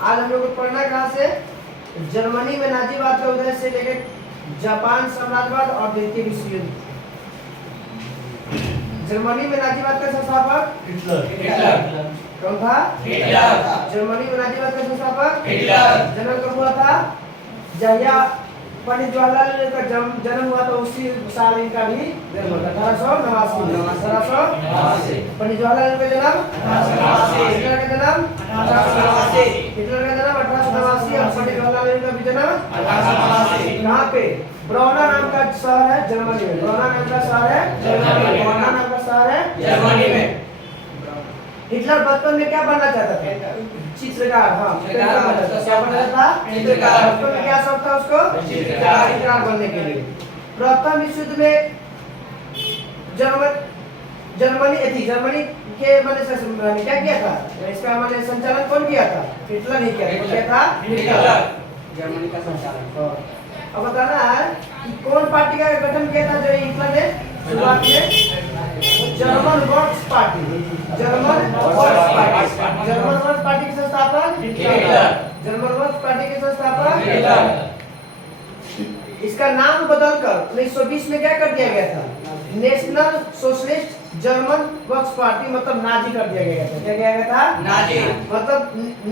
आज हम लोग को पढ़ना कहाँ से? जर्मनी में नाजीवाद के उदय से लेकर जापान साम्राज्यवाद और द्वितीय विश्व युद्ध। जर्मनी में नाजीवाद का संस्थापक हिटलर। कौन था? हिटलर। जर्मनी में नाजीवाद का संस्थापक हिटलर। जन्म कब हुआ था? जहिया पंडित जवाहरलाल नेहरू का जन्म हुआ था उसी साल इनका भी जन्म हुआ था 1889। पंडित जवाहरलाल नेहरू का जन्म 1889। हिटलर का जन्म 1889। हिटलर का जन्म 1889 और पंडित जवाहरलाल नेहरू का भी जन्म 1889। कहाँ पे? ब्रौना नाम का शहर है जर्मनी में। ब्रौना नाम का शहर है जर्मनी में। ब्रौना नाम का शहर है जर्मनी में। हिटलर बचपन में क्या बनना चाहता था? चित्रकार। हाँ, क्या बनना था? चित्रकार। बचपन में क्या शौक था उसको? चित्रकार बनने के लिए। प्रथम विश्व युद्ध में जर्मनी के क्या किया था? इसका संचालन कौन किया था? हिटलर ही किया था। हिटलर जर्मनी का संचालन। अब बताना है कि कौन पार्टी का गठन किया था जो हिटलर ने शुरुआत में? German works party. German works party के संस्थापक हिटलर। जर्मन वर्क्स पार्टी के संस्थापक हिटलर। इसका नाम बदलकर 1920 में क्या कर दिया गया था? National socialist German works party, मतलब नाजी कर दिया गया था। क्या किया गया था? नाजी। मतलब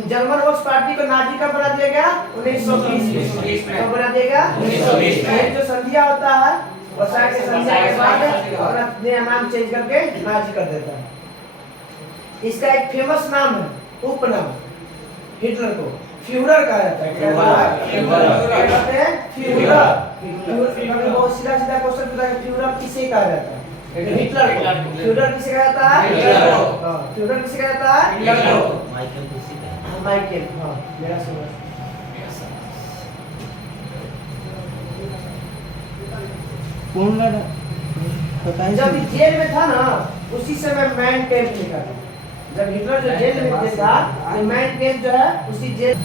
जर्मन वर्क्स पार्टी को नाजी कब बना दिया गया? 1920 में। कब बना दिया गया? 1920 में। जो संधिया होता है वर्षा के संधिया के बाद और अपने नाम चेंज करके नाजी कर देता है। इसका एक फेमस नाम है, उपनाम हिटलर को फ्यूहरर कहा जाता है। क्या कहते हैं? फ्यूहरर। बहुत सीधा सीधा क्वेश्चन पूछा है, फ्यूहरर किसे कहा जाता है? हिटलर को। फ्यूहरर किसे कहा जाता है? हिटलर को। हां, फ्यूहरर किसे कहा जाता है? हिटलर को। माइकल किसी का माइकल। हां, मेरा समझ। पूर्ण जब जेल में था ना उसी समय मैन कैंप लिखा था। जब हिटलर जो जेल में था तो मैन कैंप जो है उसी जेल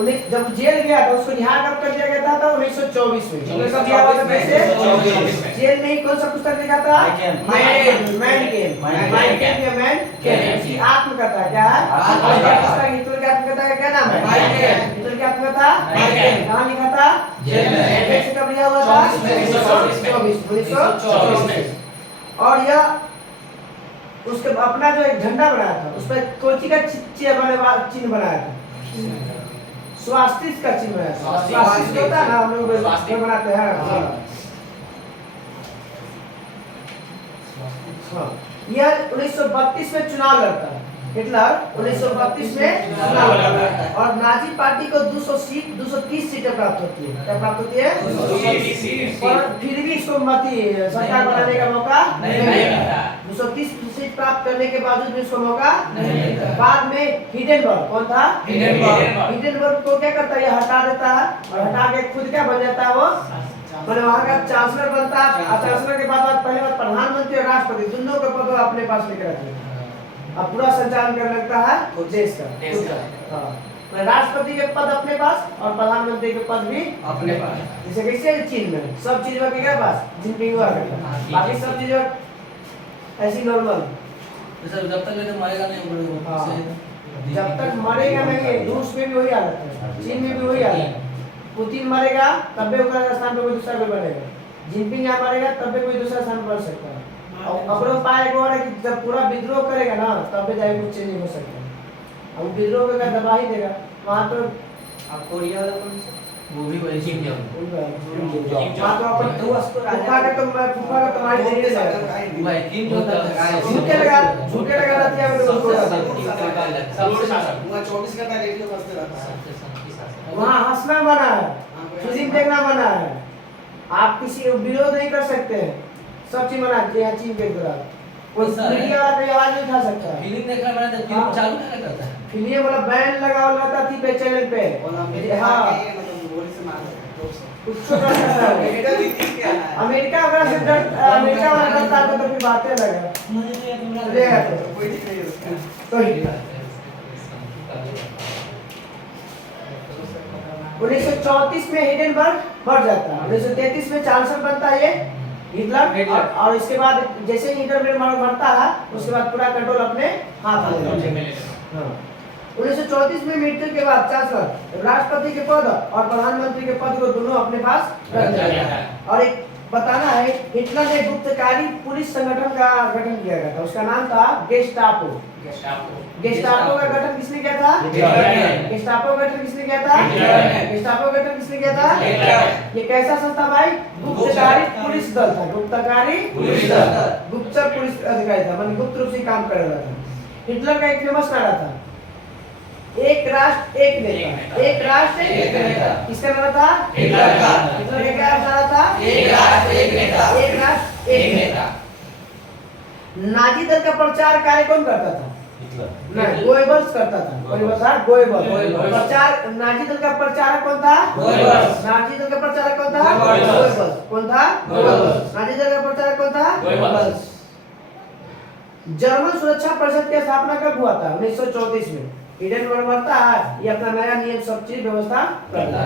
उन्हें जब जेल गया था उसको रिहा कब कर दिया गया था? 1924 में। कब दिया हुआ था? कैसे? जेल में ही कौन सा पुस्तक लिखा था? मैन कैंप या मैन कैंप। आत्मकथा। क्या है? आत्मकथा। हिटलर की आत्मकथा का क्या नाम है? हिटलर की आत्मकथा कहाँ लिखा था? जेल में। कैसे कब लिया हुआ था? 1924 में। और यह उसके अपना जो एक झंडा बनाया था उस पर कोची का चिन्ह बनाया था। स्वास्तिक का चिन्ह है। स्वास्तिक होता है ना, हम लोग बनाते हैं। हाँ, यह 1932 में चुनाव लड़ता है। हिटलर 1932 में चुनाव लड़ता है और नाजी पार्टी को 230 सीटें प्राप्त होती है। क्या प्राप्त होती है? 230 सीट। और फिर भी इसको सरकार बनाने का मौका नहीं मिला। 230 सीट प्राप्त करने के बावजूद भी उसको मौका नहीं मिला। बाद में हिडेनबर्ग। कौन था? हिडेनबर्ग को क्या करता है? ये हटा देता है और हटा के खुद क्या बन जाता है? वो वहाँ का चांसलर बनता है। चांसलर के बाद पहले बार प्रधानमंत्री और राष्ट्रपति दोनों का पद अपने पास लेकर रखते हैं। अब पूरा संचालन करने लगता है देश का। हाँ, राष्ट्रपति के पद अपने पास और प्रधानमंत्री के पद भी अपने पास। जैसे कैसे चीन में सब चीज के पास जिनपिंग हुआ करता है, बाकी सब चीज ऐसी नॉर्मल। जब तक नहीं मरेगा नहीं। जब तक मरेगा नहीं। रूस में भी वही हालत है, चीन में भी वही हालत है। पुतिन मरेगा तब भी उसका स्थान पे कोई दूसरा कोई बनेगा। जिनपिंग यहाँ मरेगा तब भी कोई दूसरा स्थान बन सकता है। और अपने उपाय एक और है कि जब पूरा विद्रोह करेगा ना तब भी जाके कुछ चेंज हो सकता है। अब विद्रोह का दबा ही देगा वहाँ तो। अब कोरिया वाला कौन सा? वो भी वही किम जोंग। वहाँ तो अपन फूफा का तुम्हारी देंगे भाई किम जोंग झूठे लगा रहती है उसको। सबसे शासन। वहाँ 24 घंटा रेडियो बजते रहता है। वहाँ हंसना मना है, फिल्म देखना मना है, आप किसी विरोध नहीं कर सकते हैं। सब चीज मना है चीन के दौरान। कोई मीडिया वाला कोई आवाज नहीं उठा सकता है। फिल्म देखना मैंने तो फिल्म चालू नहीं करता है। फिल्म वाला बैन लगा रहता थी पे चैनल पे। हाँ, गोली से मार देते हैं। कुछ कर सकता है। अमेरिका वाला से अमेरिका वाला डरता है तो फिर बातें लगा लेगा तो कोई दिख नहीं उसका। तो 1934 में हिडेनबर्ग मर जाता है। 1933 में चांसलर बनता है ये हिटलर और इसके बाद जैसे ही हिटलर मरता है उसके बाद पूरा कंट्रोल अपने हाथ में ले लेते हैं। हाँ। 1934 में मृत्यु के बाद चांसलर राष्ट्रपति के पद और प्रधानमंत्री के पद को दोनों अपने पास रख लिया। और एक बताना है हिटलर ने गुप्तकारी पुलिस संगठन का गठन किया गया था, उसका नाम था गेस्टापो। गेस्टापो का गठन किसने किया था? गेस्टापो का गठन किसने किया था? गेस्टापो का गठन किसने किया था? ये कैसा संस्था भाई? गुप्तकारी पुलिस दल था। गुप्तकारी पुलिस दल, गुप्तचर पुलिस अधिकारी था, मतलब गुप्त रूप से काम कर रहा था। हिटलर का एक फेमस नारा था, एक राष्ट्र एक नेता। एक राष्ट्र एक नेता किसका नारा था? हिटलर का। हिटलर का क्या नारा था? एक राष्ट्र एक नेता। एक राष्ट्र एक नेता। नाजी दल का प्रचार कार्य कौन करता था? नहीं, गोएबल्स करता था। कौन था? गोएबल्स। प्रचार नाजी दल का प्रचारक कौन था? गोएबल्स। नाजी दल का प्रचारक कौन था? गोएबल्स। कौन था? गोएबल्स। नाजी दल का प्रचारक कौन था? गोएबल्स। जर्मन सुरक्षा परिषद की स्थापना कब हुआ था? 1934 में। हिडेनबर्ग मरता है, ये अपना नया नियम सब चीज व्यवस्था करता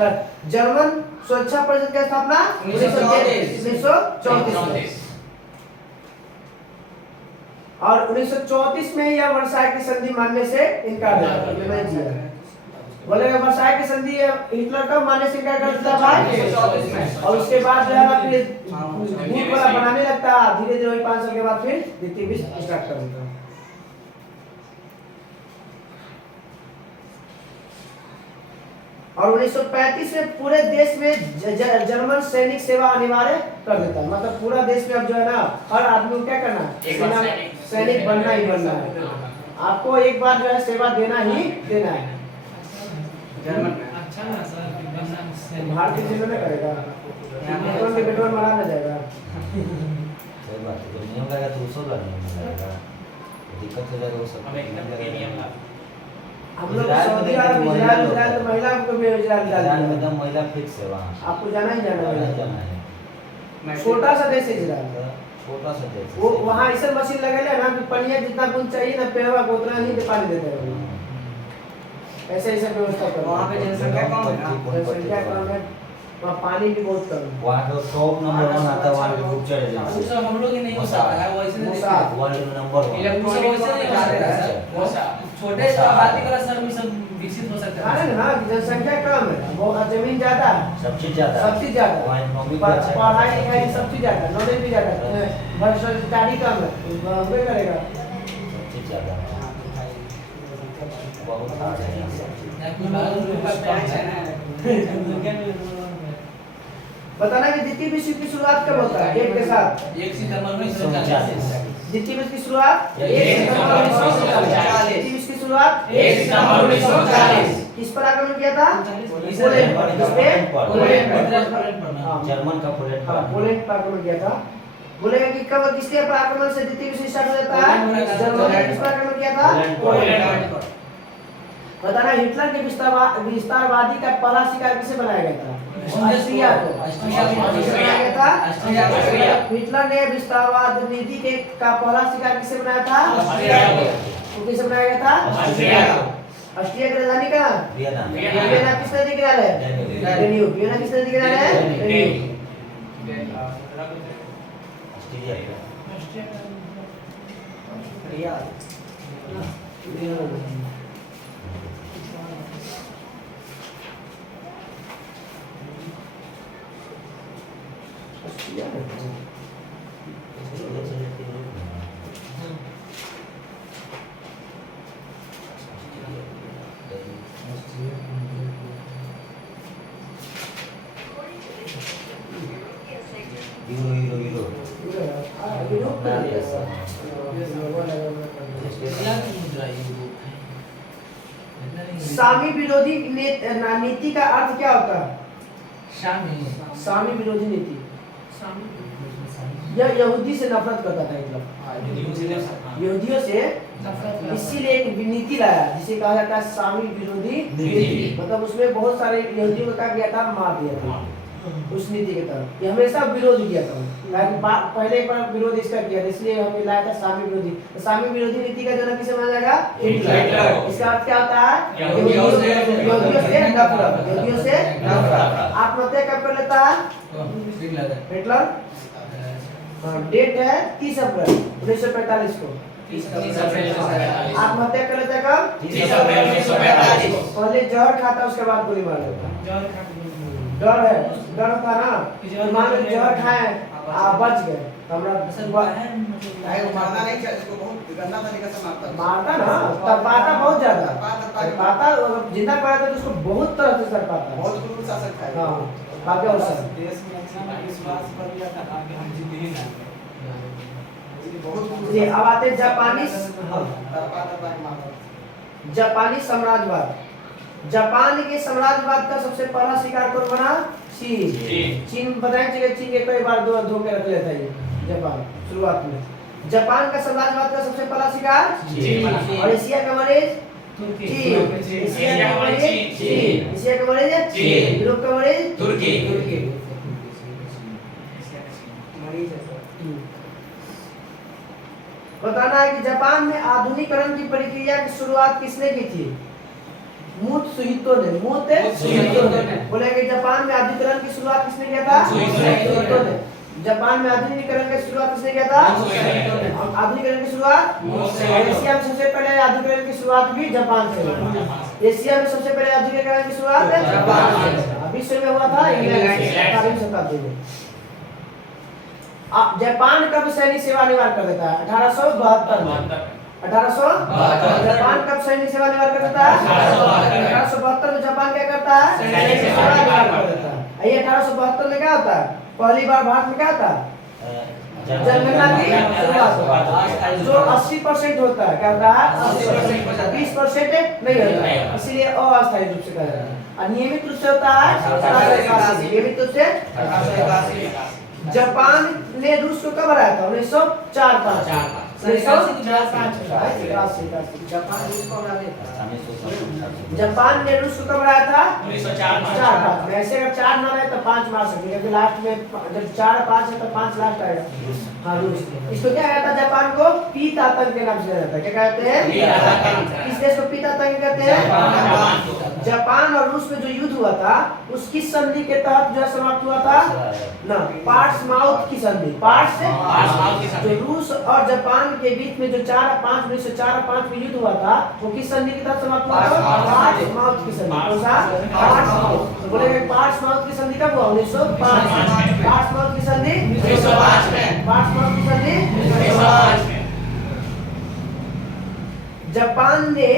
है। जर्मन सुरक्षा परिषद की स्थापना 1934 में। और 1934 में यह वर्साई की संधि मानने से इनकार किया। बोलेगा वर्साई की संधि हिटलर कब मानने से इनकार कर देता भाई? और उसके बाद जो है ना फिर भूत वाला बनाने लगता, धीरे धीरे 5 साल के बाद फिर द्वितीय विश्व स्टार्ट कर देता। और 1935 में पूरे देश में जर्मन सैनिक सेवा अनिवार्य कर देता है। मतलब पूरा देश में अब जो है ना हर आदमी को क्या करना है? सैनिक बनना ही बनना है। आपको एक बार जो है सेवा देना ही देना है। जर्मन में अच्छा ना सर, भारतीय चीजों में करेगा, पेट्रोल के पेट्रोल मारा न जाएगा। सही बात है, जब नियम लगेगा तो उसको नियम लगेगा, दिक्कत हो जाएगा वो सब। हम एकदम के नियम लागू। हम लोग सऊदी अरब इजराइल तो महिला को भी इजराइल डाल इजराइल में दिया। एकदम महिला फिक्स है वहाँ। आपको जाना ही जाना है। जाना है। छोटा सा देश है इजराइल। छोटा सा देश है। वो वहाँ ऐसा मशीन लगेले ना कि पनिया जितना बूंद चाहिए ना पेड़वा को उतना ही पानी देते हैं। ऐसे ऐसे व्यवस्था कर वहाँ पे जनसंख्या कम है ना, जनसंख्या कम है, वहाँ पानी भी बहुत कम है। वहाँ का टॉप नंबर 1 आता है, वहाँ पे गुप्तचर वो एजेंसी सब हम लोग ही नहीं हो सकता है, वो ऐसे नहीं मोसाद। देखते। वर्ल्ड में नंबर 1। वो सब वैसे नहीं हो सकता है सर। वो छोटे जो आबादी वाला शहर में सब विकसित हो सकता अरे है। ना जनसंख्या कम है, बहुत जमीन ज्यादा है, सब चीज ज्यादा है। सब चीज ज्यादा है। वहाँ इकोनॉमी भी अच्छा है। पढ़ाई लिखाई सब चीज ज्यादा है, नॉलेज भी ज्यादा है, भ्रष्टाचारी कम है, वो करेगा। सब चीज ज्यादा है। बहुत हार्ड है यहाँ सब चीज। या कुछ बात लोग का पैच है ना। बताना कि द्वितीय विश्व की शुरुआत कब होता है? एक के साथ 1 सितंबर 1940। द्वितीय विश्व की शुरुआत 1 1 सितंबर सितंबर 1940। द्वितीय विश्व की शुरुआत 1 सितंबर 1940। किस पर आक्रमण किया था? पोलैंड पर। किस पे? पोलैंड पर। हाँ। जर्मन का पोलैंड हाँ, पर। पोलैंड पर आक्रमण किया था। बोलेगा कि कब किसके पर आक्रमण से द्वितीय विश्व स्टार्ट हो जाता है? जर्मनी ने किस पर आक्रमण किया था? पोलैंड पर। बताना हिटलर के विस्तारवादी का पहला शिकार किसे बनाया गया था? ऑस्ट्रिया को। ऑस्ट्रिया को किसे बनाया गया था? ऑस्ट्रिया। हिटलर ने विस्तारवाद नीति के का पहला शिकार किसे बनाया था? ऑस्ट्रिया को। वो किसे बनाया गया था? ऑस्ट्रिया को। ऑस्ट्रिया की राजधानी कहाँ? वियना। वियना किस नदी किनारे है? डेन्यूब। वियना किस नदी किनारे है? डेन्यूब। ऑस्ट्रेलिया पे। सामी विरोधी नीति का अर्थ क्या होता है? सामी विरोधी नीति, यह यहूदी से नफरत करता था हिटलर। यहूदियों से इसीलिए एक नीति लाया जिसे कहा जाता है सामी विरोधी नीति। मतलब उसमें बहुत सारे यहूदियों को क्या किया था? मार दिया था उस नीति के तहत। ये हमेशा विरोध किया था, पहले एक बार विरोध इसका किया था, इसलिए हमने लाया था सामी विरोधी। तो सामी विरोधी नीति का जनक किसे माना जाएगा? हिटलर। इसका अर्थ क्या होता है? यहूदियों से नफरत। यहूदियों से नफरत। आत्महत्या कब कर लेता है हिटलर? हाँ, डेट है 30 अप्रैल 1945 को। 30 अप्रैल 1945। आत्महत्या कर लेता कब? 30 अप्रैल 1945। पहले जहर खाता उसके बाद गोली मार लेता। डर है, डर होता ना, मान लो जहर खाए आप बच गए तो हमरा चाहे वो मारना नहीं चाहिए, इसको बहुत गंदा तरीके से मारता है। मारता ना तब पाता बहुत ज्यादा तपाता पाता, अगर जिंदा पड़ा तो उसको बहुत तरह से सर पाता। बहुत क्रूर शासक था। हाँ, काफी अवसर देश में इतना विश्वास कर लिया था कि हम जीत ही ना। बहुत क्रूर ये अब आते हैं जापानी तपाता मारता। जापानी साम्राज्यवाद। जापान के साम्राज्यवाद का सबसे पहला शिकार कौन बना? चीन। चीन बताएं चीन के कई बार धो के रख लेता है ये जापान शुरुआत में। जापान का साम्राज्यवाद का सबसे पहला शिकार चीन। और एशिया का मरीज तुर्की। चीन। एशिया का मरीज चीन। एशिया का मरीज चीन। यूरोप का मरीज तुर्की। बताना है कि जापान में आधुनिकीकरण की प्रक्रिया की शुरुआत किसने की थी? मुत्सुहितो ने। मुत्सुहितो ने। बोले कि जापान में आधुनिकीकरण की शुरुआत किसने किया था? मुत्सुहितो ने। जापान में आधुनिकीकरण की शुरुआत किसने किया था? मुत्सुहितो ने। आधुनिकीकरण की शुरुआत मुत्सुहितो। एशिया में सबसे पहले आधुनिकीकरण की शुरुआत भी जापान से हुई। एशिया में सबसे पहले आधुनिकीकरण की शुरुआत जापान से। विश्व में हुआ था इंग्लैंड से 18वीं शताब्दी में। जापान कब सैनिक सेवा अनिवार्य कर देता है? 1872 में। 1872 जापान कब सैनिक सेवा अनिवार्य कर देता है? 1872 में जापान क्या करता है? सैनिक सेवा अनिवार्य कर देता है। ये 1872 में क्या होता है? पहली बार भारत में क्या होता है? जनगणना की शुरुआत होता है, जो 80% होता है। क्या होता है? 80%। 20% नहीं होता है, इसीलिए अस्थायी रूप से कहा जाता है। और नियमित रूप से होता है 1881। नियमित रूप से 1881। जापान ने रूस को कब हराया था? 1904-05। जापान ने रूस को कब हराया था? 1904-05। वैसे अगर 4 ना रहे तो 5 मार सकते, क्योंकि लास्ट में जब 4-5 है तो 5 लास्ट आएगा। हाँ, रूस। इसको क्या कहता है? जापान को पीत आतंक के नाम से जाना जाता है। क्या कहते हैं? किस देश को पीत आतंक कहते हैं? जापान और रूस में जो युद्ध हुआ था उस किस संधि के तहत जो समाप्त हुआ था? ना, पार्ट्समाउथ की संधि। पार्ट्समाउथ की संधि। जो रूस और जापान के बीच में जो 1904-05 में युद्ध हुआ था वो किस संधि के तहत समाप्त हुआ था? पार्ट्समाउथ की संधि। कौन सा? पार्ट्समाउथ। तो बोलेंगे पार्ट्समाउथ की संधि कब हुआ? 1905। पार्ट्समाउथ की संधि 1905 में। पार्ट्समाउथ की संधि 1905 में। जापान ने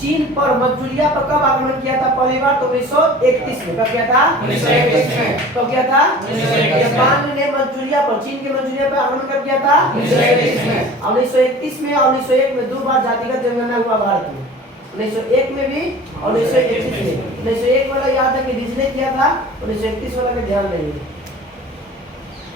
चीन पर मंचूरिया पर कब आक्रमण किया था पहली बार? तो 1931 में। कब किया था? 1931 में। कब किया था? 1931 में। जापान ने मंचूरिया पर, चीन के मंचूरिया पर आक्रमण कब किया था? 1931 में। 1931 में और 1901 में 2 बार जातिगत जनगणना हुआ भारत में। 1901 में भी और 1931 में। 1901 वाला याद है कि डिजने किया था, 1931 वाला का ध्यान नहीं है।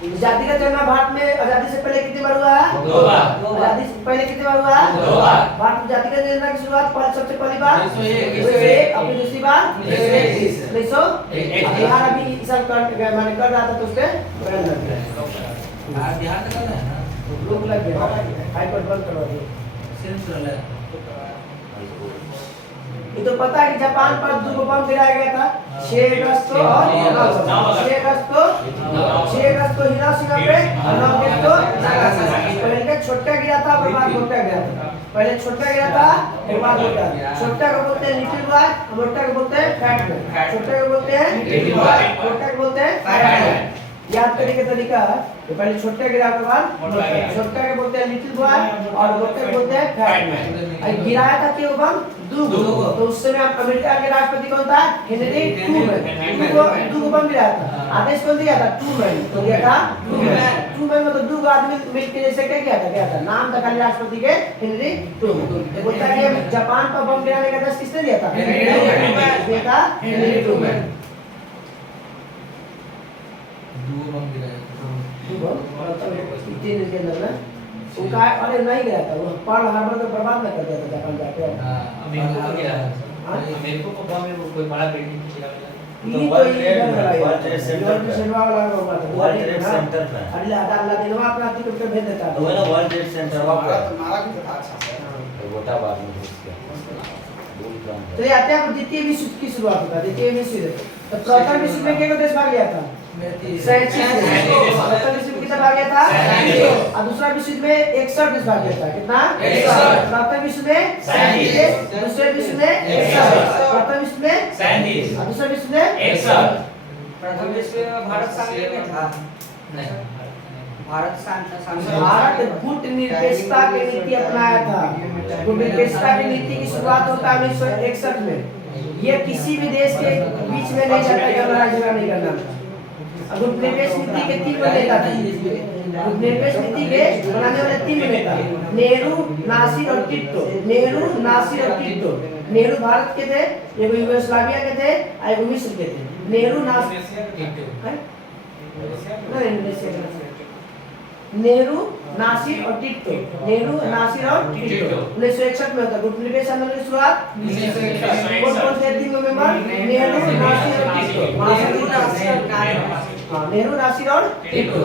जातिगत जनगणना भारत में आजादी से पहले कितनी बार हुआ है? 2 बार। आजादी से पहले कितनी बार हुआ है? 2 बार। भारत में जातिगत जनगणना की शुरुआत सबसे पहली बार 1901, अपनी दूसरी बार 1931। 1901। बिहार अभी इस साल मैंने कर रहा था तो उसपे बैन लग गया। बिहार का है ना, रोक लग गया, हाई कोर्ट बंद करवा दिया। सेंट्रल है। ये तो पता है कि जापान पर 2 बम गिराया गया था, 6 अगस्त को और 9 अगस्त को। 6 अगस्त को हिरोशिमा पे और 9 अगस्त को नागासाकी। पहले छोटा गिरा था और बाद मोटा गिरा था। पहले छोटा गिरा था फिर बाद मोटा। छोटा को बोलते हैं लिटिल बॉय, मोटा को बोलते हैं फैट मैन। छोटे को बोलते हैं लिटिल बॉय, मोटा को बोलते हैं फैट मैन। याद करने का तरीका है कि पहले छोटा गिरा के बाद मोटा। छोटा के बोलते हैं लिटिल बॉय और मोटे को बोलते हैं फैट मैन। गिराया था क्यों बम? 2 को। तो उस समय अमेरिका के राष्ट्रपति कौन था? Henry Trueman. 2 बम गिराया था। आदेश कौन दिया था? ट्रूमैन। तो दिया था ट्रूमैन। मतलब 2 आदमी मिलकर जैसे क्या था? नाम था खाली राष्ट्रपति के, हेनरी ट्रूमैन। बोलता है कि जापान पर बम गिराने का आदेश किसने दिया था? दिया था हेनरी ट्रूमैन। 2 बम गिराए। दिन के अंदर ना उनका अरे नहीं गया था, वो पर्ल हार्बर को बर्बाद नहीं कर दिया था जापान जाके। अमेरिका को गिरा हाँ? अमेरिका को बम में वो कोई बड़ा बिल्डिंग गिरा ये तो वर्ल्ड ट्रेड सेंटर पे। सेंटर वाला होगा तो वर्ल्ड ट्रेड सेंटर पे। अरे अल्लाह दिनवा अपना आदमी को भेज देता तो वो ना वर्ल्ड ट्रेड सेंटर वहाँ पे मारा भी था अच्छा से। तो गोटा बाद में घुस गया। दूर प्रांत तो ये आते हैं द्वितीय विश्व युद्ध की शुरुआत होता है। द्वितीय विश्व युद्ध तो प्रथम विश्व में कितने देश भाग लिया था? 37 देश। प्रथम विश्व कितना भाग गया था? 37। और दूसरा विश्व युद्ध में 61 देश भाग गया था। कितना? 61। प्रथम विश्व में 37। दूसरे विश्व में 61, प्रथम विश्व में 37। और दूसरे विश्व में 61। प्रथम विश्व में भारत शामिल में था। नहीं। भारत शामिल भारत गुटनिरपेक्षता की नीति अपनाया था। गुटनिरपेक्षता की नीति की शुरुआत होता है 1961 में। ये किसी भी देश के बीच में नहीं जाता कि लड़ाई झगड़ा नहीं करना था। गुटनिरपेक्ष नीति के 3 नेता थे। गुटनिरपेक्ष नीति के बनाने वाले 3 नेता नेहरू, नासिर और टिटो। नेहरू, नासिर और टिटो। नेहरू भारत के थे, एगो यूगोस्लाविया के थे, और एगो मिस्र के थे। नेहरू, नासिर, नहीं इंडोनेशिया, नेहरू, नासिर और टिटो। नेहरू, नासिर और टिटो 1961 में होता। गुटनिरपेक्ष आंदोलन की शुरुआत कौन थे 3 मेंबर? नेहरू, नासिर और टिटो। नेहरू, नासिर और टिटो।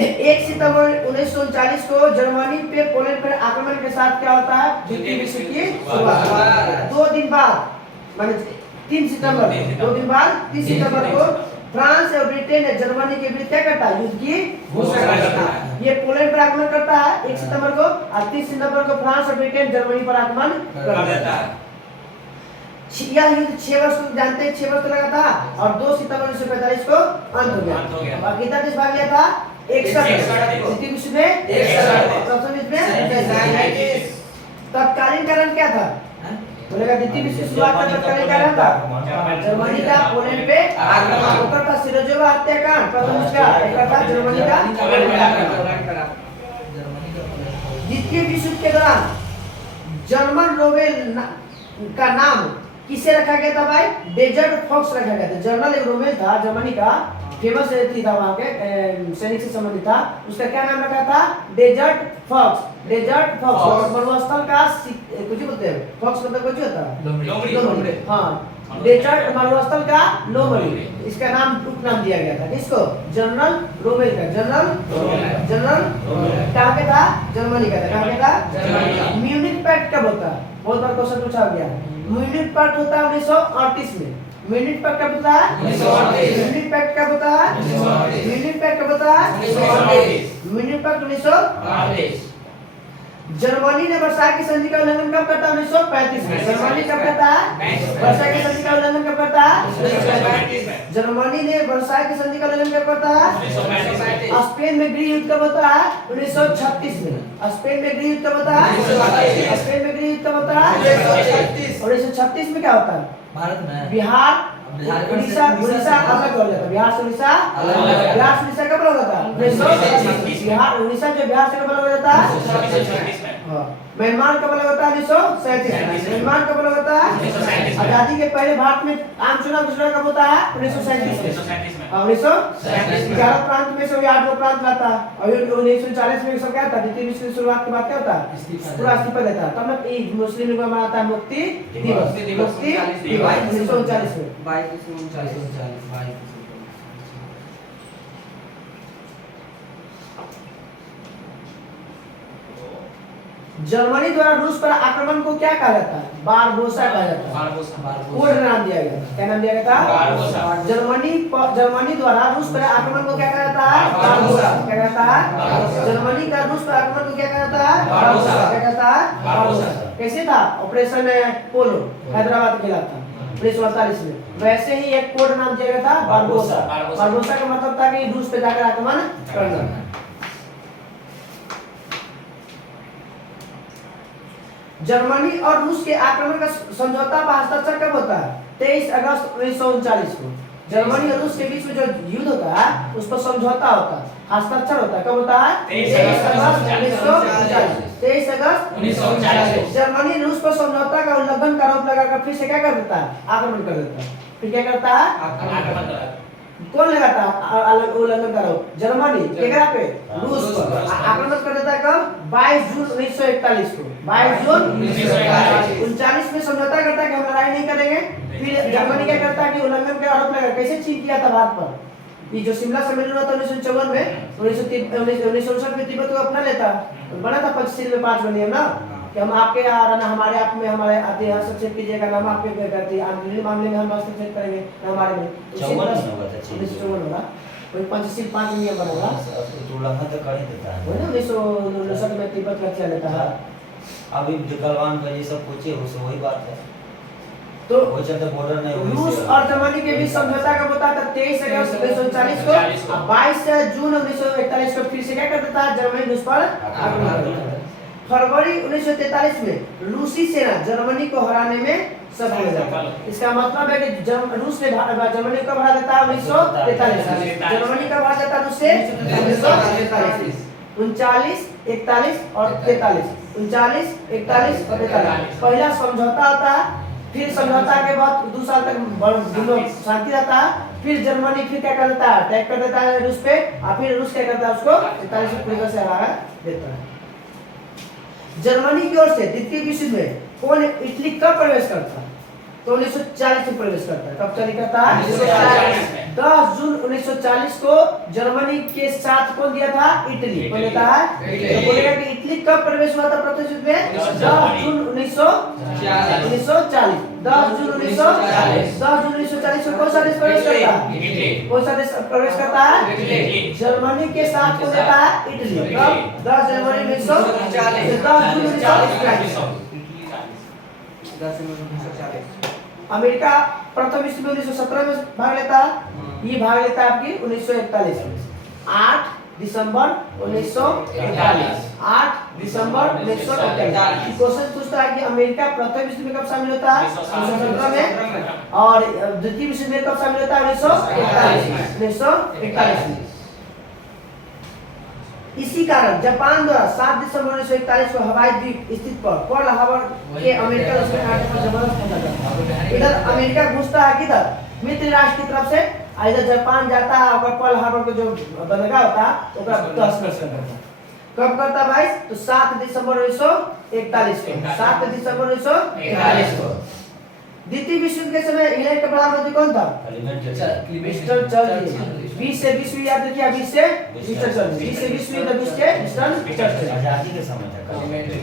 1 सितंबर 1939 को जर्मनी पे पोलैंड पर आक्रमण के साथ क्या होता है? द्वितीय विश्व की शुरुआत। 2 दिन बाद माने 3 सितंबर, 2 दिन बाद 30 सितंबर को फ्रांस और ब्रिटेन ने जर्मनी के विरुद्ध क्या करता है? युद्ध की घोषणा करता है। ये पोलैंड पर आक्रमण करता है 1 सितंबर को, और 30 सितंबर को फ्रांस और ब्रिटेन जर्मनी पर आक्रमण कर देता है। यह युद्ध 6 वर्ष तक जानते हैं, 6 वर्ष लगा था, और 2 सितंबर 1945 को अंत हो गया। और कितना देश भाग गया था? 61। द्वितीय विश्व में 61, प्रथम विश्व में 37। तत्कालीन कारण क्या था? बोलेगा द्वितीय विश्व की शुरुआत का तत्कालीन कारण था जर्मनी का पोलैंड पे आक्रमण। होता था सिरोजोवा हत्याकांड, प्रथम विश्व का, एक था जर्मनी का द्वितीय विश्व युद्ध के दौरान जर्मन रोमेल का नाम किसे रखा गया था भाई? डेजर्ट फॉक्स रखा गया था। जनरल एक रोमेल था जर्मनी का, फेमस था वहाँ के, सैनिक से संबंधित था। उसका क्या नाम रखा था? Desert fox. डेजर्ट फॉक्स मरुस्थल का कुछ बोलते हैं, फॉक्स मतलब कुछ होता है लोमड़ी। हाँ, डेजर्ट मरुस्थल का लोमड़ी, इसका नाम उपनाम दिया गया था। किसको? जनरल रोमेल का। जनरल कहाँ के था? जर्मनी का था। कहाँ के था? म्यूनिख पैक्ट कब होता है? बहुत बार क्वेश्चन पूछा गया। म्यूनिख पैक्ट होता है 1938 में। म्यूनिख पैक्ट कब होता है? 1938। म्यूनिख पैक्ट कब होता है? 1938। म्यूनिख पैक्ट कब होता है? 1938। Munich pact 1938। जर्मनी ने वर्साई की संधि का उल्लंघन कब करता है? 1935 में। जर्मनी कब करता है? वर्साई की संधि का उल्लंघन कब करता है? जर्मनी ने वर्साई की संधि का उल्लंघन कब करता है? स्पेन में गृह युद्ध कब होता है? 1936 में। स्पेन में गृह युद्ध कब होता है? स्पेन में गृह युद्ध कब होता है? 1936 में क्या होता है? भारत में बिहार, उड़ीसा अलग हो जाता है। बिहार से उड़ीसा अलग। बिहार से उड़ीसा कब अलग होता है? 1936। बिहार उड़ीसा जो बिहार से कब अलग हो जाता है? म्यांमार कब अलग होता है? 1937। म्यांमार कब अलग होता है? आजादी के पहले भारत में आम चुनाव घोषणा कब होता है? 1937 में। 1937 11 प्रांत में से 8 प्रांत लाता है। और 1940 में सब क्या था? द्वितीय विश्व की शुरुआत के बाद क्या होता है? पूरा इस्तीफा देता है। तब ना मुस्लिम लीग मनाता है मुक्ति दिवस। मुक्ति दिवस 1939 में। 2239। जर्मनी द्वारा रूस पर आक्रमण को क्या कहा जाता है? बारबोसा कहा जाता है। कोड नाम दिया गया था। क्या नाम दिया गया था? जर्मनी द्वारा रूस पर आक्रमण को क्या कहा जाता है? बारबोसा। क्या कहता है? जर्मनी का रूस पर आक्रमण को क्या कहा जाता है? बारबोसा। क्या कहता है? बारबोसा। कैसे था? ऑपरेशन पोलो हैदराबाद के खिलाफ था 1948 में। वैसे ही एक कोड नाम दिया गया था बारबोसा। बारबोसा का मतलब था कि रूस पे जाकर आक्रमण करना। जर्मनी और रूस के आक्रमण का समझौता पर हस्ताक्षर कब होता है? 23 अगस्त 1939 को। जर्मनी और रूस के बीच में जो युद्ध होता है उस पर समझौता होता है, हस्ताक्षर होता है। कब होता है? 23 अगस्त 1939। 23 अगस्त 1939। जर्मनी रूस पर समझौता का उल्लंघन का आरोप लगाकर फिर से क्या कर देता है? आक्रमण कर देता है। फिर क्या करता है? कौन लगाता है उल्लंघन का आरोप? जर्मनी। केकरा पे? रूस पर। आक्रमण कर देता है कब? 22 जून 1941 को। 22 जून 1939 में समझौता करता है कि हम लड़ाई नहीं करेंगे। फिर जर्मनी क्या करता है कि उल्लंघन का आरोप लगा। कैसे चीन किया था भारत पर? ये जो शिमला सम्मेलन हुआ था 1954 में, 1959 में तिब्बत को अपना लेता बना था पंचशील में 5 नियम ना, कि हम आपके यहाँ रहना, हमारे आप में हमारे हस्तक्षेप कीजिएगा, हम आपके करती है मामले में हम हस्तक्षेप करेंगे हमारे में। 1954 होगा। वही पंचशील 5 नियम बनेगा। तो उल्लंघन तो कर ही देता है। वही ना 1959 में तिब्बत का किया लेता है। अभी गलवान का ये सब पूछे उससे वही बात है। तो वो चलते बॉर्डर नहीं हुई रूस से- और जर्मनी के बीच समझौता का होता था 23 अगस्त 1940 को और 22 जून 1941 को फिर से क्या करता था जर्मनी रूस पर आक्रमण करता था। फरवरी 1943 में रूसी सेना जर्मनी को हराने में सफल हो जाता है। इसका मतलब है कि रूस ने जर्मनी को हरा देता है 1943 में। जर्मनी का हरा देता है रूस से 1943 39 41 और 43 39 41 और 43 पहला समझौता होता है। फिर समझौता के बाद 2 साल तक दोनों शांति रहता है। फिर जर्मनी फिर क्या कर देता है अटैक कर देता है रूस पे और फिर रूस क्या करता है उसको 41 में पूरी तरह से हरा देता है। जर्मनी की ओर से द्वितीय विश्व युद्ध में कौन इटली कब प्रवेश करता है? तो 1940 में प्रवेश करता है। कब चली करता है? 1940 10 जून 1940 को जर्मनी के साथ कौन दिया था? इटली। कौन देता है? इटली। तो बोलेगा कि इटली कब प्रवेश हुआ था प्रत्यक्ष युद्ध में? 10 जून 1940 10 जून 1940 को कौन सा देश प्रवेश करता है? इटली। कौन सा देश प्रवेश करता है? इटली। जर्मनी के साथ कौन देता है? इटली। कब? 10 जनवरी 1940 10 जून 1940 अमेरिका प्रथम विश्व युद्ध में 1917 में भाग लेता है। ये भाग लेता है आपकी 1941 में। 8 दिसंबर 1941 8 दिसंबर 1941 क्वेश्चन पूछता है कि अमेरिका प्रथम विश्व में कब शामिल होता है? 1917 में। और द्वितीय विश्व में कब शामिल होता है? 1941 में। इसी कारण जापान द्वारा 7 दिसंबर 1941 को हवाई द्वीप स्थित पर पर्ल हार्बर के अमेरिका उसमें आने पर जबरदस्त हमला करता है। इधर अमेरिका घुसता है किधर? मित्र राष्ट्र की तरफ से। इधर जापान जाता है और पर्ल हार्बर को जो बंदरगाह होता है ओकरा तहस-नहस कर देता है। कब करता भाई? तो 7 दिसंबर 1941 को 7 दिसंबर 1941 को। द्वितीय विश्व युद्ध के समय इंग्लैंड का प्रधानमंत्री कौन था? Winston Churchill. 20 से 20 याद रखिए। 20 से विंस्टन चर्चिल। 20 से 20 में 20 के विंस्टन चर्चिल। आजादी के समय तक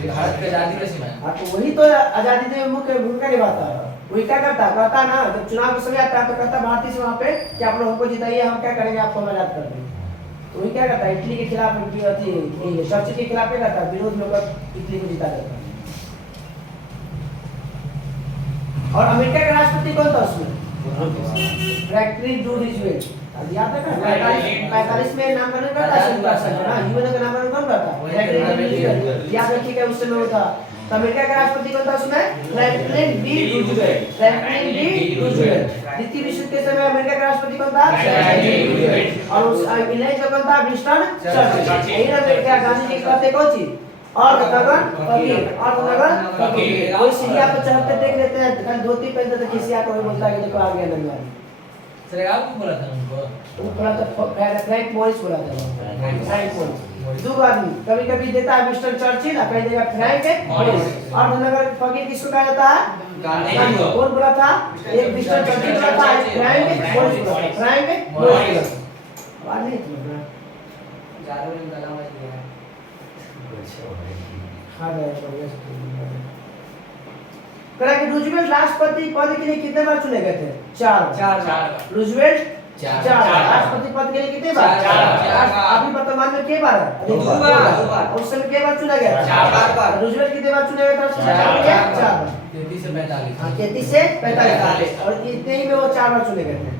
भारत की आजादी का समय। हाँ तो वही तो आजादी में मुख्य भूमिका निभाता है। वही क्या करता है? कहता ना जब चुनाव का समय आता है तो कहता भारतीय से वहाँ पे कि आप लोग हमको जिताइए, हम क्या करेंगे, आपको हम आजाद कर देंगे। तो वही क्या करता है? इटली के खिलाफ चर्चिल के खिलाफ क्या करता है? विरोध में होकर इटली को जिता देता है। और अमेरिका का राष्ट्रपति कौन था उसमें? Franklin D Roosevelt. अब याद रखना 45 में नामकरण करता है संयुक्त राष्ट्र संघ। हां यूएन का नामकरण कौन करता है? Franklin D Roosevelt. याद रखिएगा उस समय वो था। तो अमेरिका का राष्ट्रपति कौन था उसमें? Franklin D Roosevelt. Franklin D Roosevelt. द्वितीय विश्व युद्ध के समय अमेरिका का राष्ट्रपति कौन था? Franklin D Roosevelt. और उस इंग्लैंड का कौन था? Winston Churchill. यही ना अमेरिका गांधी जी कहते कौन चीज? अर्थनगर फकीर। अर्थनगर फकीर। कोई सीढ़ियां पे चढ़ते देख लेते हैं खाली धोती पहनते तो किसी आके वही बोलता है कि देखो आ गया नंदवारी। सर आप क्यों बोला था उनको? वो बोला तो फ्रैंक मॉरिस बोला था। Frank Morris. दो आदमी कभी कभी देता है विंस्टन चर्चिल और कहीं देगा फ्रैंक मॉरिस। अर्थनगर फकीर किसको कहा जाता है? गांधी को। कौन बोला था? एक विंस्टन चर्चिल बोला था, एक फ्रैंक मॉरिस बोला था। Frank Morris. बात नहीं समझना। चारों ने गला मच गया। करा कि रूजवेल्ट राष्ट्रपति पद के लिए कितने बार चुने गए थे? 4 रूजवेल्ट 4 राष्ट्रपति पद के लिए कितने बार? 4 अभी वर्तमान में कितने बार है? 2 बार। उस समय कितने बार चुना गया? 4 बार। रूजवेल्ट कितने बार चुने गए थे? 4 बार। 33 से 45। हां 33 से 45 और इतने ही में वो 4 बार चुने गए थे।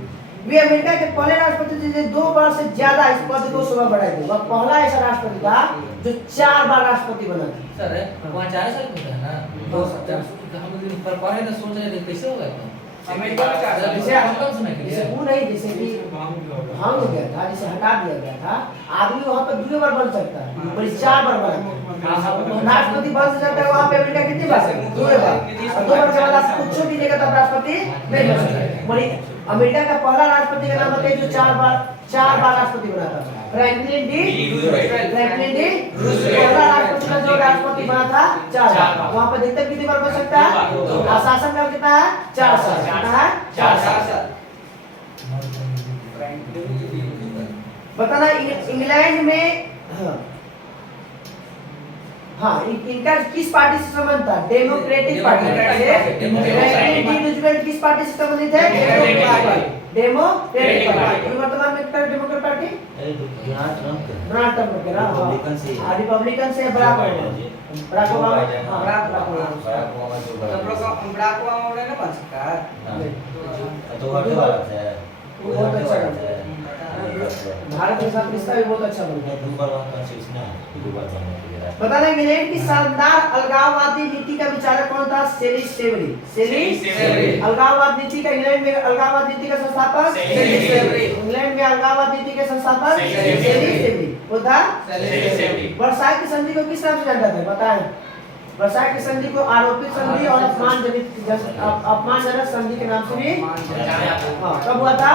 वे अमेरिका के पहले राष्ट्रपति थे जो 2 बार से ज्यादा इस पद को शोभा बढ़ाए थे। वह पहला ऐसा राष्ट्रपति था जो 4 बार राष्ट्रपति बना था। सर वहाँ 4 साल होता है ना? 2 साल। हम दिन पर पढ़े तो सोच रहे थे कैसे होगा तो? अमेरिका में 4 साल। जैसे हम कम समय के जैसे लिए। वो नहीं जैसे कि भांग हो गया था, जिसे हटा दिया गया था। आदमी वहाँ पर 2 बार बन सकता है, बड़ी 4 बार बना। राष्ट्रपति बन सकता है वहाँ पे अमेरिका कितनी बार? 2 बार। 2 बार के बाद आप कुछ भी देगा तब राष्ट्रपति नहीं बन सकता। बड़ी अमेरिका का पहला राष्ट्रपति का नाम बताइए जो 4 बार राष्ट्रपति बना था? Franklin D Roosevelt. Franklin D Roosevelt पहला राष्ट्रपति का जो राष्ट्रपति बना था 4 बार। वहाँ पर अधिकतम कितनी बार बन सकता है? और शासनकाल कितना है? 4 साल। कितना है? 4 साल। बताना इंग्लैंड में हाँ इनका किस पार्टी से संबंध था? डेमोक्रेटिक पार्टी से। फ्रैंकलिन डी रूजवेल्ट किस पार्टी से संबंधित है? Democratic party. Democratic party. ये वर्तमान में क्या डेमोक्रेटिक पार्टी? डोनाल्ड ट्रम्प के डोनाल्ड ट्रम्प के ना, रिपब्लिकन से हाँ रिपब्लिकन से बराक ओबामा, बराक जो ओबामा, बाइडेन, हाँ बराक ओबामा। बराक ओबामा जो सब लोग बाइडेन। बड़ा को हमने ना बन सकता है। हाँ। तो वो बात है। वो बहुत अच्छा बात है। भारत के साथ रिश्ता भी बहुत अच्छा बन गया। दुबार वहाँ कॉन्स्टिट्यूशन है, दुबार बनने के लिए। पता नहीं इंग्लैंड की शानदार अलगाववादी नीति का विचारक कौन था? सेली सेवरी। सेली अलगाववाद नीति का, इंग्लैंड में अलगाववाद नीति का संस्थापक सेली सेवरी। इंग्लैंड में अलगाववाद नीति के संस्थापक सेली सेवरी। वो था वर्साई की संधि को किस नाम से जानते थे? बताएं। वर्साई की संधि को आरोपित संधि और अपमानजनक संधि के नाम से भी, हाँ कब हुआ था?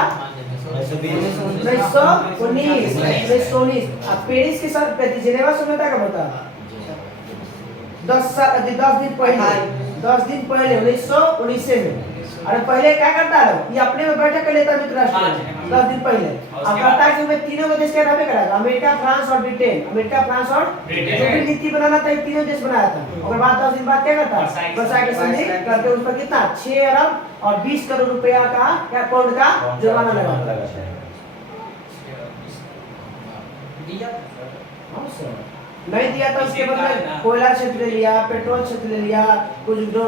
1919। अब पेरिस के साथ जिनेवा समझौता कब होता? 10 दिन पहले 1919 में। अरे पहले क्या करता है, ये अपने में बैठक कर लेता मित्र राष्ट्र 10 दिन पहले। अब कहता है कि मैं तीनों देश के रहबे कराएगा, अमेरिका, फ्रांस और ब्रिटेन। अमेरिका, फ्रांस और जो भी नीति बनाना था, तीनों देश बनाया था। और बाद 10 दिन बाद क्या करता? वर्साई की संधि करके उस पर कितना 6 अरब और 20 करोड़ रुपया का क्या पाउंड का जुर्माना लगा दिया नहीं दिया था। उसके बदले कोयला क्षेत्र ले लिया, पेट्रोल क्षेत्र ले लिया, कुछ जो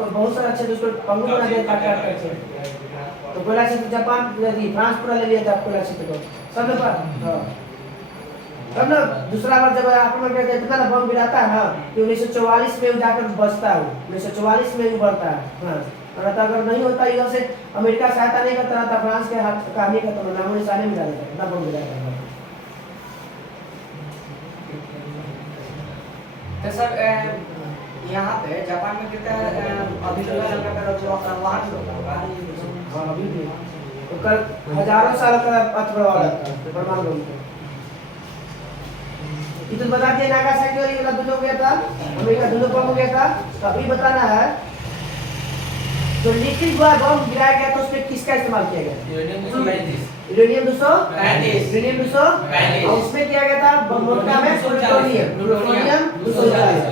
बहुत सारा क्षेत्र उसको पंगु बना दिया काट काट करके। तो कोयला क्षेत्र जापान फ्रांस पूरा ले लिया था कोयला क्षेत्र को सब पर। तब ना दूसरा बार जब आक्रमण करके इतना ना बम गिराता है ना कि 1944 में जाकर बचता है। 1944 में उभरता है। हाँ अगर नहीं होता इधर से अमेरिका सहायता नहीं करता था, फ्रांस के हाथ कहानी खत्म, नामो निशानी मिला देता, इतना बम गिराता। तो सर यहाँ पे जापान में कितना अभी तो लगा कर वहाँ होगा। हाँ अभी भी तो कल हजारों साल का अथवा परमाणु बम थे। इतना बता दिया नागासाकी और ये वाला दोनों हो गया था, अमेरिका दोनों बम हो गया था। तो अभी बताना है जो लिटिल बॉय बम गिराया गया था उसमें किसका इस्तेमाल किया गया? यूरेनियम 235 और उसमें किया गया था मोटका में प्लूटोनियम 240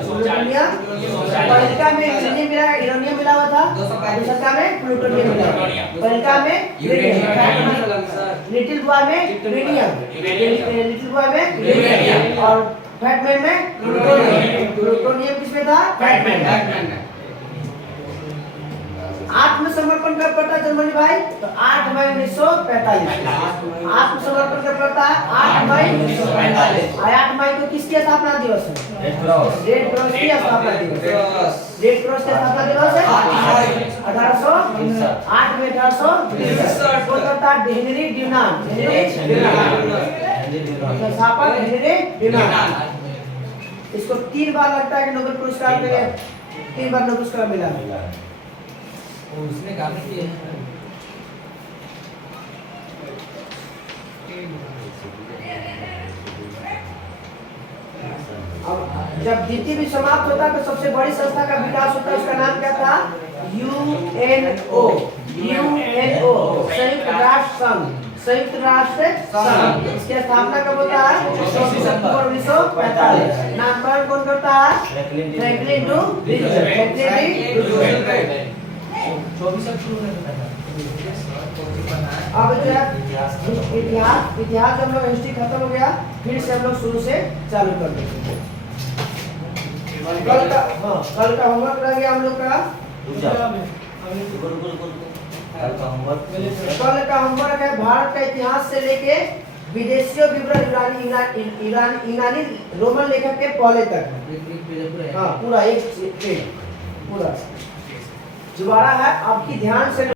पहलका में यूरेनियम मिला हुआ था, दूसरा में प्लूटोनियम मिला हुआ। पहलका में लिटिल बॉय में यूरेनियम, लिटिल बॉय में यूरेनियम और फैटमैन में प्लूटोनियम किसमें था? फैटमैन। आत्मसमर्पण कब करता है जर्मनी भाई? तो 8 मई 1945 आत्मसमर्पण कब करता है? 8 मई 1945। 8 मई को किसकी स्थापना दिवस है? रेड क्रॉस की स्थापना दिवस। रेड क्रॉस का स्थापना दिवस है 8 मई 1863 को करता है हेनरी ड्यूनांट। संस्थापक हेनरी ड्यूनांट। इसको 3 बार लगता है कि नोबेल पुरस्कार के लिए 3 बार नोबेल पुरस्कार मिला। उसने काम किया है। जब द्वितीय विश्व समाप्त होता है तो सबसे बड़ी संस्था का विकास होता है, उसका नाम क्या था? यूएनओ। संयुक्त राष्ट्र संघ। संयुक्त राष्ट्र संघ। इसकी स्थापना कब होता है? 24 अक्टूबर 1945। नामकरण कौन करता है? Franklin D Roosevelt. 24 अक्टूबर में पता था। अब जो है इतिहास हम लोग हिस्ट्री खत्म हो गया, फिर से हम लोग शुरू से चालू कर देते हैं। कल का होमवर्क रह गया हम लोग का। कल का होमवर्क है भारत का इतिहास से लेके विदेशियों विवरण यूनानी रोमन लेखक के पहले तक। हाँ पूरा एक पेज पूरा दोबारा है आपकी ध्यान से